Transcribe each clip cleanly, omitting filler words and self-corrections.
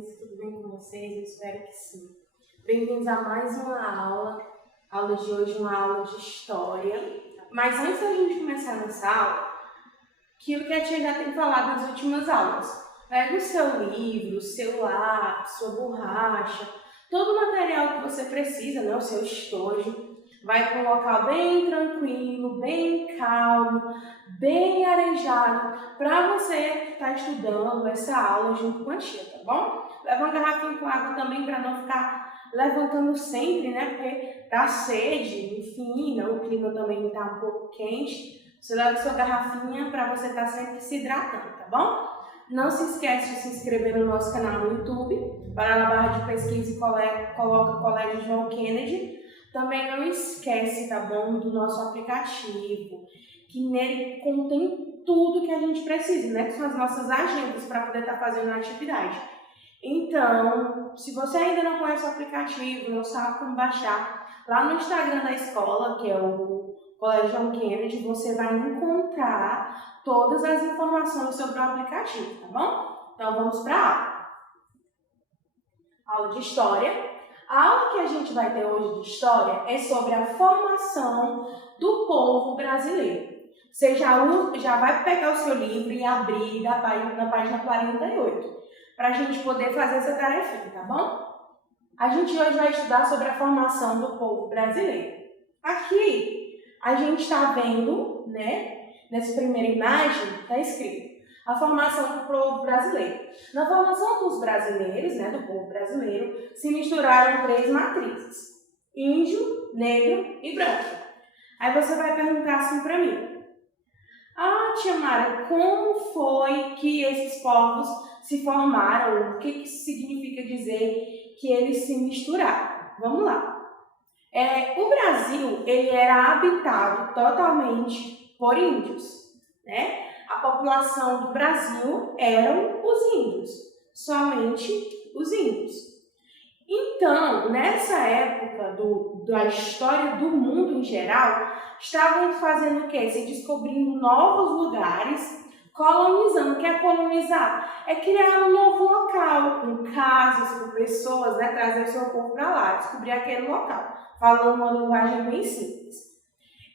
meninos, tudo bem com vocês? Eu espero que sim. Bem-vindos a mais uma aula de hoje, uma aula de história. Mas antes da gente começar nessa aula, aquilo que a tia já tem falado nas últimas aulas. Pega o seu livro, o seu lápis, sua borracha, todo o material que você precisa, né? O seu estojo. Vai para um local bem tranquilo, bem calmo, bem arejado, para você estar estudando essa aula junto com a tia, tá bom? Leva uma garrafinha com água também para não ficar levantando sempre, né? Porque dá sede, enfim, né? O clima também está um pouco quente. Você leva sua garrafinha para você estar sempre se hidratando, tá bom? Não se esquece de se inscrever no nosso canal no YouTube. Para na barra de pesquisa e coloca Colégio João Kennedy. Também não esquece, tá bom, do nosso aplicativo, que nele contém tudo que a gente precisa, né? Que são as nossas agendas para poder estar fazendo a atividade. Então, se você ainda não conhece o aplicativo, não sabe como baixar, lá no Instagram da escola, que é o Colégio João Kennedy, você vai encontrar todas as informações sobre o aplicativo, tá bom? Então, vamos para a aula. Aula de História. A aula que a gente vai ter hoje de História é sobre a formação do povo brasileiro. Você já vai pegar o seu livro e abrir na página 48, para a gente poder fazer essa tarefinha, tá bom? A gente hoje vai estudar sobre a formação do povo brasileiro. Aqui, a gente está vendo, né, nessa primeira imagem, está escrito a formação do povo brasileiro. Na formação dos brasileiros, né, do povo brasileiro, se misturaram três matrizes: índio, negro e branco. Aí você vai perguntar assim para mim: ah, tia Mara, como foi que esses povos se formaram? O que isso significa dizer que eles se misturaram? Vamos lá. O Brasil, ele era habitado totalmente por índios, né? A população do Brasil eram os índios, somente os índios. Então, nessa época da história do mundo em geral, estavam fazendo o quê? Se descobrindo novos lugares, colonizando. O que é colonizar? É criar um novo local, com casas, com pessoas, né? Trazer o seu povo para lá, descobrir aquele local, falando uma linguagem bem simples.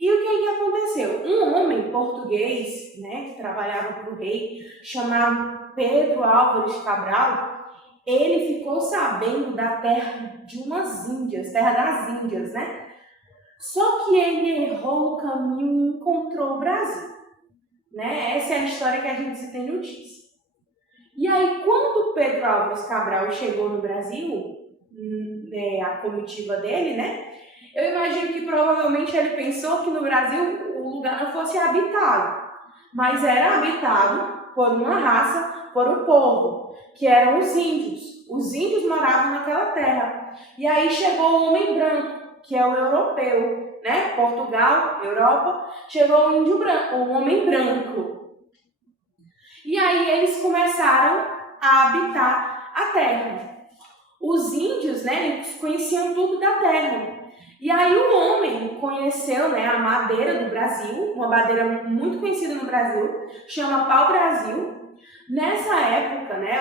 E o que aconteceu? Um homem português, né, que trabalhava para o rei, chamado Pedro Álvares Cabral, ele ficou sabendo da terra de umas índias, terra das Índias, né? Só que ele errou o caminho e encontrou o Brasil, né? Essa é a história que a gente se tem notícia. E aí, quando Pedro Álvares Cabral chegou no Brasil, a comitiva dele, né? Eu imagino que provavelmente ele pensou que no Brasil o lugar não fosse habitado, mas era habitado por uma raça, por um povo, que eram os índios. Os índios moravam naquela terra. E aí chegou o homem branco, que é o europeu, né? Portugal, Europa, chegou o índio branco, o homem branco. E aí eles começaram a habitar a terra. Os índios, né, eles conheciam tudo da terra. E aí o homem conheceu, né, a madeira do Brasil, uma madeira muito conhecida no Brasil, chama pau-brasil. Nessa época, né,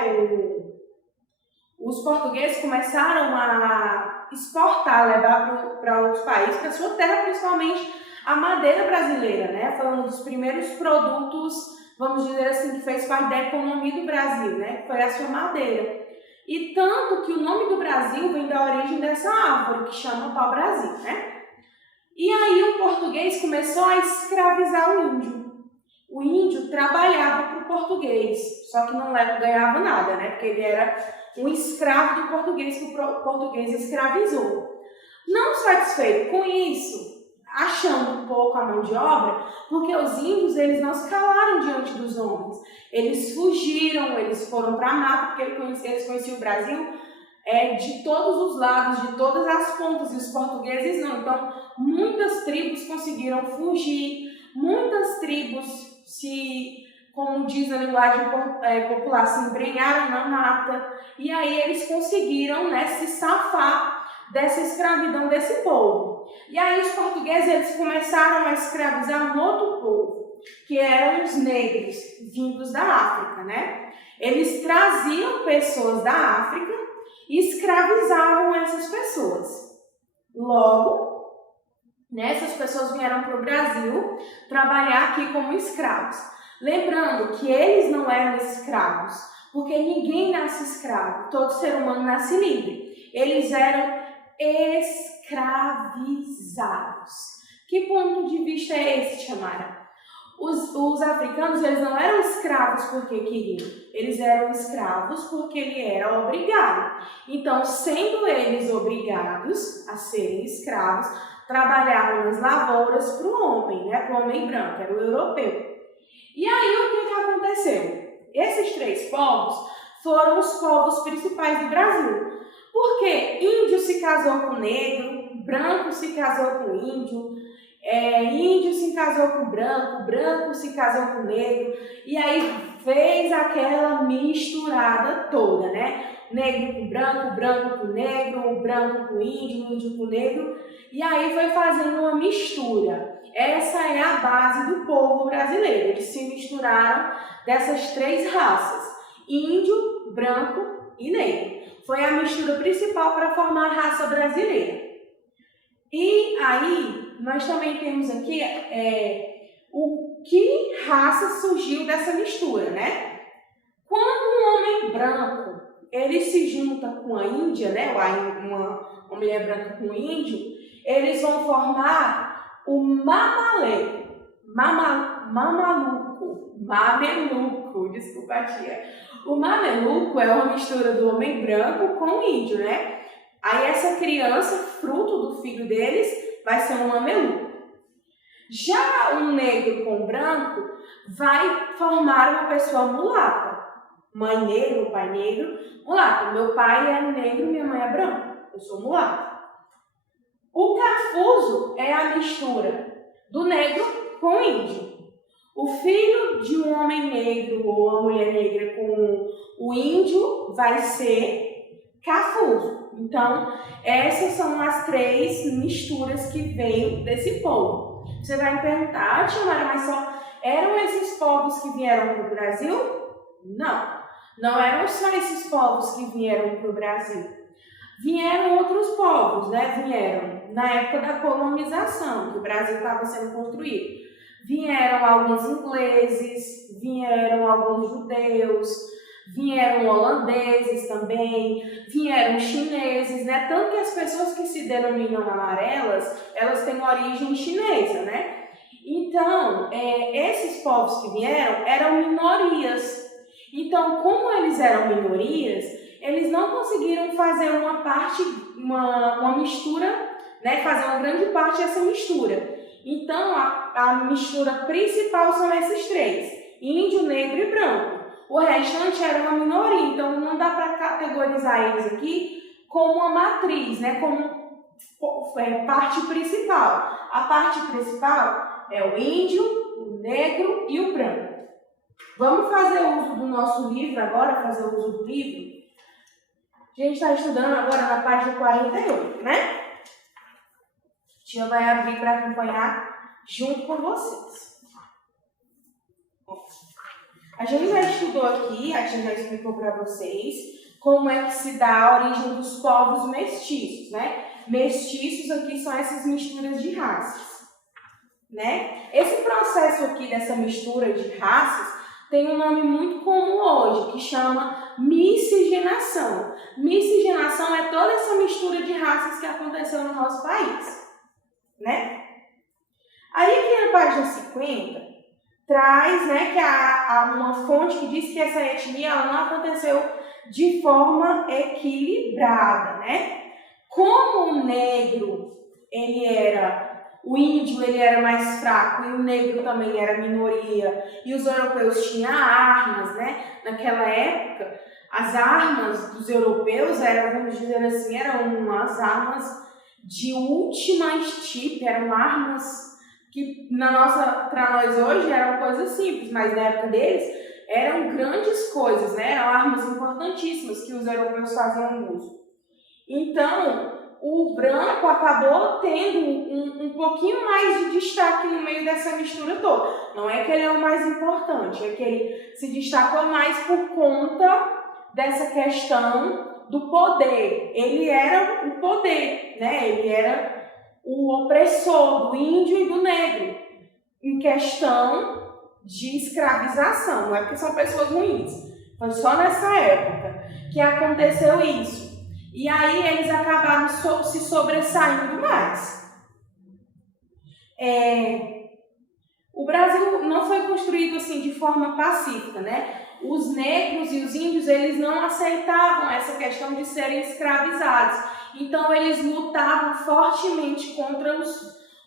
os portugueses começaram a exportar, levar para outros países, para a sua terra, principalmente a madeira brasileira, né? Foi um dos primeiros produtos, vamos dizer assim, que fez parte da economia do Brasil, né? Foi a sua madeira. E tanto que o nome do Brasil vem da origem dessa árvore, que chama pau-brasil, né? E aí o português começou a escravizar o índio. O índio trabalhava para o português, só que não ganhava nada, né? Porque ele era um escravo do português que o português escravizou. Não satisfeito com isso, achando um pouco a mão de obra, porque os índios, eles não se calaram diante dos homens. Eles fugiram, eles foram para a mata, porque eles conheciam o Brasil de todos os lados, de todas as pontas, e os portugueses não. Então, muitas tribos conseguiram fugir, muitas tribos como diz a linguagem popular, se embrenharam na mata, e aí eles conseguiram, né, se safar dessa escravidão desse povo. E aí os portugueses, eles começaram a escravizar um outro povo, que eram os negros vindos da África, né? Eles traziam pessoas da África e escravizavam essas pessoas. Logo, né, essas pessoas vieram para o Brasil trabalhar aqui como escravos. Lembrando que eles não eram escravos, porque ninguém nasce escravo, todo ser humano nasce livre. Eles eram escravizados. Que ponto de vista é esse, Chamara? Os africanos, eles não eram escravos porque queriam, eles eram escravos porque ele era obrigado. Então, sendo eles obrigados a serem escravos, trabalhavam nas lavouras para o homem, né? Para o homem branco, era o europeu. E aí, o que aconteceu? Esses três povos foram os povos principais do Brasil. Porque índio se casou com negro, branco se casou com índio, índio se casou com branco, branco se casou com negro, e aí fez aquela misturada toda, né? Negro com branco, branco com negro, branco com índio, índio com negro, e aí foi fazendo uma mistura. Essa é a base do povo brasileiro. Eles se misturaram dessas três raças, índio, branco e negro. Foi a mistura principal para formar a raça brasileira. E aí, nós também temos aqui o que raça surgiu dessa mistura, né? Quando um homem branco, ele se junta com a Índia, né? Uma mulher branca com um índio, eles vão formar o mamaleco, mameluco, desculpa tia. O mameluco é uma mistura do homem branco com o índio, né? Aí essa criança, fruto do filho deles, vai ser um mameluco. Já um negro com branco vai formar uma pessoa mulata. Mãe negra, pai negro, mulata. Meu pai é negro, minha mãe é branca. Eu sou mulata. O cafuso é a mistura do negro com o índio. O filho de um homem negro ou uma mulher negra com o índio vai ser cafuso. Então, essas são as três misturas que veio desse povo. Você vai me perguntar, Chamara, mas só eram esses povos que vieram para o Brasil? Não, não eram só esses povos que vieram para o Brasil. Vieram outros povos, né? Vieram na época da colonização, que o Brasil estava sendo construído. Vieram alguns ingleses, vieram alguns judeus, vieram holandeses também, vieram chineses, né? Tanto que as pessoas que se denominam amarelas, elas têm origem chinesa, né? Então, esses povos que vieram eram minorias. Então, como eles eram minorias, eles não conseguiram fazer uma mistura, né? Fazer uma grande parte dessa mistura. Então, a mistura principal são esses três, índio, negro e branco. O restante era uma minoria, então não dá para categorizar eles aqui como uma matriz, né? Como parte principal. A parte principal é o índio, o negro e o branco. Vamos fazer uso do nosso livro agora, fazer uso do livro. A gente está estudando agora na página 48, né? A tia vai abrir para acompanhar junto com vocês. A gente já estudou aqui, a tia já explicou para vocês como é que se dá a origem dos povos mestiços, né? Mestiços aqui são essas misturas de raças, né? Esse processo aqui dessa mistura de raças tem um nome muito comum hoje, que chama miscigenação. Miscigenação é toda essa mistura de raças que aconteceu no nosso país, né? Aí aqui na página 50, traz, né, que há uma fonte que diz que essa etnia ela não aconteceu de forma equilibrada, né? Como o negro, o índio ele era mais fraco e o negro também era minoria e os europeus tinham armas, né? Naquela época, as armas dos europeus eram, vamos dizer assim, eram umas armas de última estirpe, eram armas que para nós hoje eram coisas simples, mas na época deles eram grandes coisas, né? Eram armas importantíssimas que os europeus faziam uso. Então, o branco acabou tendo um pouquinho mais de destaque no meio dessa mistura toda. Não é que ele é o mais importante, é que ele se destacou mais por conta dessa questão do poder. Ele era o poder, né? Ele era o opressor do índio e do negro em questão de escravização. Não é porque são pessoas ruins, foi só nessa época que aconteceu isso. E aí eles acabaram se sobressaindo mais. O Brasil não foi construído assim de forma pacífica, né? Os negros e os índios, eles não aceitavam essa questão de serem escravizados. Então eles lutavam fortemente contra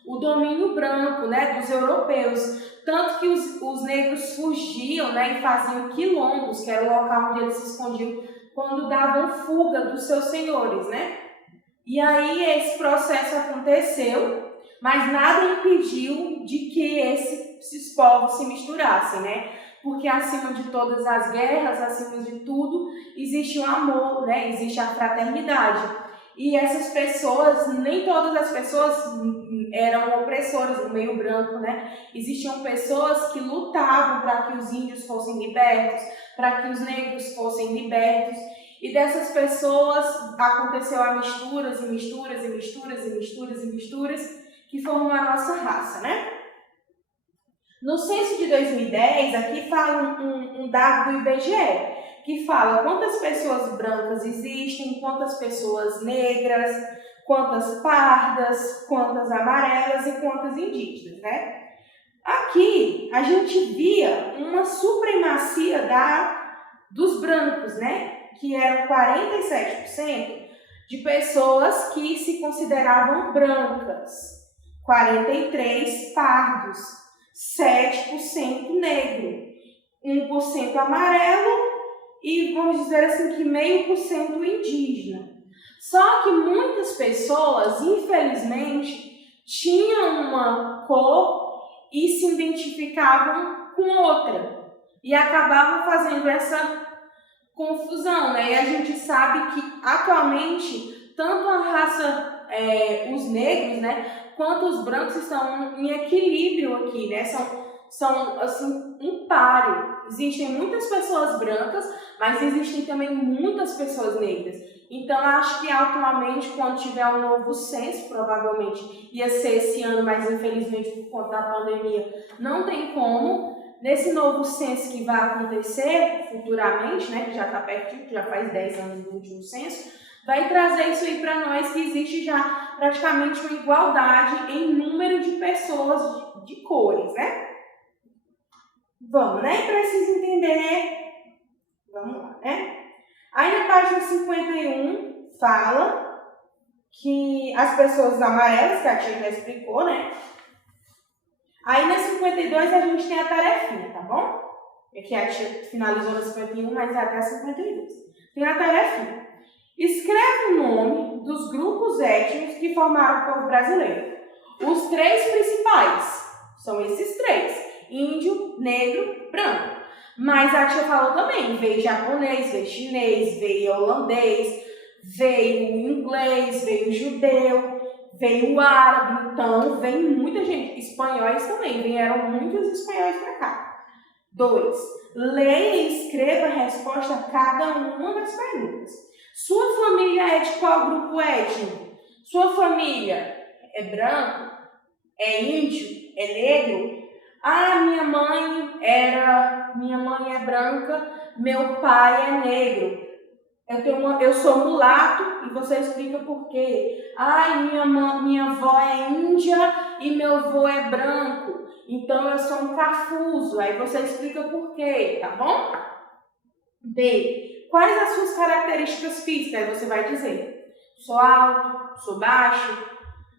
o domínio branco, né, dos europeus. Tanto que os negros fugiam, né, e faziam quilombos, que era o local onde eles se escondiam, quando davam fuga dos seus senhores, né? E aí esse processo aconteceu, mas nada impediu de que esses povos se misturassem, né? Porque acima de todas as guerras, acima de tudo, existe o amor, né? Existe a fraternidade. E essas pessoas, nem todas as pessoas eram opressoras no meio branco, né? Existiam pessoas que lutavam para que os índios fossem libertos, para que os negros fossem libertos. E dessas pessoas aconteceu a misturas, que formam a nossa raça, né? No censo de 2010, aqui fala um dado do IBGE, que fala quantas pessoas brancas existem, quantas pessoas negras, quantas pardas, quantas amarelas e quantas indígenas, né? Aqui a gente via uma supremacia dos brancos, né? Que eram 47% de pessoas que se consideravam brancas, 43% pardos, 7% negro, 1% amarelo e vamos dizer assim que 0,5% indígena. Só que muitas pessoas, infelizmente, tinham uma cor e se identificavam com outra e acabavam fazendo essa confusão, né? E a gente sabe que atualmente tanto a raça, os negros, né, quanto os brancos estão em equilíbrio aqui, né? São assim, um páreo. Existem muitas pessoas brancas, mas existem também muitas pessoas negras. Então, acho que atualmente, quando tiver um novo censo, provavelmente ia ser esse ano, mas infelizmente por conta da pandemia, não tem como. Nesse novo censo que vai acontecer futuramente, né, que já está pertinho, que já faz 10 anos do último censo, vai trazer isso aí para nós, que existe já praticamente uma igualdade em número de pessoas de cores, né? Vamos, né? Para vocês entenderem, vamos lá, né? Aí na página 51 fala que as pessoas amarelas, que a tia já explicou, né? Aí na 52 a gente tem a tarefinha, tá bom? Aqui a tia finalizou na 51, mas é até a 52. Tem a tarefinha. Escreve o nome dos grupos étnicos que formaram o povo brasileiro. Os 3 principais são esses 3: índio, negro, branco. Mas a tia falou também, veio japonês, veio chinês, veio holandês, veio inglês, veio judeu, veio o árabe, então vem muita gente. Espanhóis também, vieram muitos espanhóis para cá. 2. Leia e escreva a resposta a cada uma das perguntas. Sua família é de qual grupo étnico? Sua família é branco? É índio? É negro? Ah, minha mãe é branca, meu pai é negro. Eu sou mulato e você explica por quê. Ai, minha avó é índia e meu avô é branco. Então eu sou um cafuso. Aí você explica por quê, tá bom? B. Quais as suas características físicas? Aí você vai dizer: sou alto, sou baixo,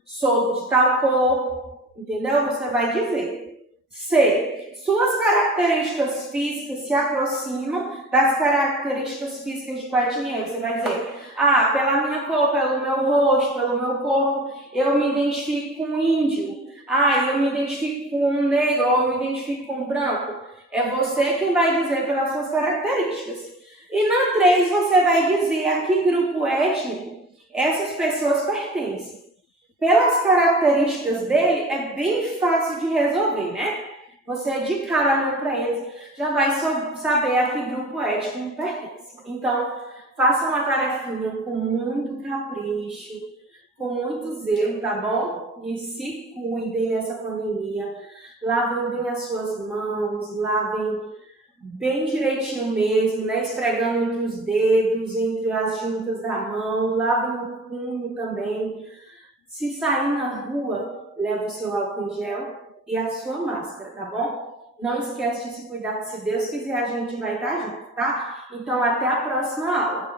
sou de tal cor. Entendeu? Você vai dizer. C. Suas características físicas se aproximam das características físicas de qual etnia. Você vai dizer: ah, pela minha cor, pelo meu rosto, pelo meu corpo, eu me identifico com um índio. Ah, eu me identifico com um negro ou eu me identifico com um branco. É você quem vai dizer pelas suas características. E na 3 você vai dizer a que grupo étnico essas pessoas pertencem. Pelas características dele, é bem fácil de resolver, né? Você de cara olhando para eles, já vai saber a que grupo étnico pertence. Então, faça uma tarefinha com muito capricho, com muito zelo, tá bom? E se cuidem nessa pandemia. Lavem bem as suas mãos, lavem bem direitinho mesmo, né? Esfregando entre os dedos, entre as juntas da mão, lavem o punho também. Se sair na rua, leve o seu álcool em gel e a sua máscara, tá bom? Não esquece de se cuidar, que se Deus quiser a gente vai estar junto, tá? Então até a próxima aula.